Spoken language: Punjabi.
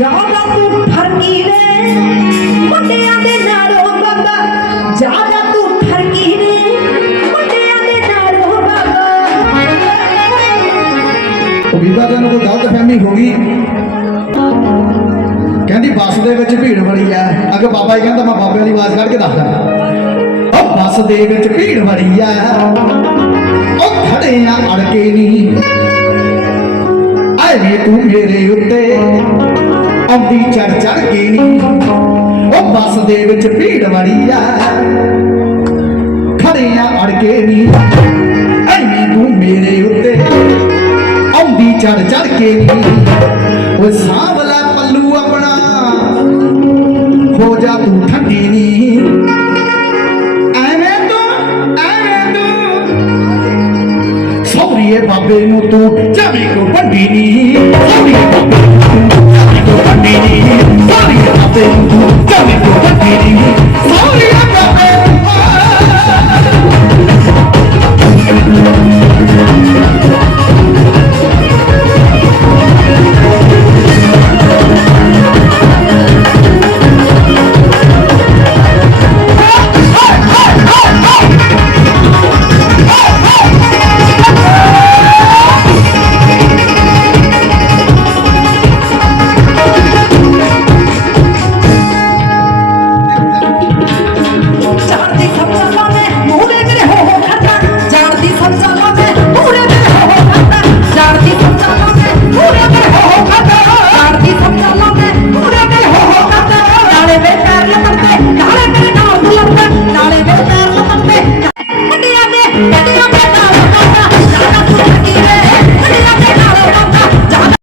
ਜ਼ਿਆਦਾ ਤੂੰ ਠਰਕੀ ਦੇ ਮੁੰਡਿਆਂ ਦੇ ਨਾਲੋਂ ਬਾਬਾ, ਜ਼ਿਆਦਾ ਤੂੰ ਠਰਕੀ ਦੇ ਮੁੰਡਿਆਂ ਦੇ ਨਾਲੋਂ ਬਾਬਾ। ਬੀਬਾ ਤੈਨੂੰ ਕੋਈ ਗਲਤ ਫਹਿਮੀ ਹੋ ਗਈ? ਕਹਿੰਦੀ ਬੱਸ ਦੇ ਵਿੱਚ ਭੀੜ ਬੜੀ ਆ। ਅੱਗੇ ਬਾਬਾ ਜੀ ਕਹਿੰਦਾ, ਮੈਂ ਬਾਬੇ ਵਾਲੀ ਆਵਾਜ਼ ਕੱਢ ਕੇ ਦੱਸਦਾ। ਉਹ ਬੱਸ ਦੇ ਵਿੱਚ ਭੀੜ ਬੜੀ ਆ। ਉਹ ਖੜੇ ਆ ਅੜ ਕੇ ਨਹੀਂ। ਆਏ ਤੂੰ ਮੇਰੇ ਉੱਤੇ। ਆਉਂਦੀ ਚੜ ਚੜ ਕੇ ਨਹੀਂ ਉਹ ਬੱਸ ਦੇ ਵਿੱਚ ਭੀੜ ਬੜੀ ਆ। ਖੜੇ ਆ ਅੜ ਕੇ ਨਹੀਂ ਆਏ ਤੂੰ ਮੇਰੇ ਉੱਤੇ ਆਉਂਦੀ ਚੜ ਚੜ ਕੇ ਨੀ। ਓਏ ਸਾਂਵਲਾ ਪੱਲੂ ਆਪਣਾ, ਹੋ ਜਾ ਤੂੰ ਠੰਡੀ ਨੀ। ਐਵੇਂ ਤੂੰ ਐਵੇਂ ਤੂੰ, ਸੌਰੀਏ ਬਾਬੇ ਨੂੰ ਤੂੰ ਜਾਵੀ ਕੋ ਵੱਡੀ ਨੀ। ਸੌਰੀਏ ਬਾਬੇ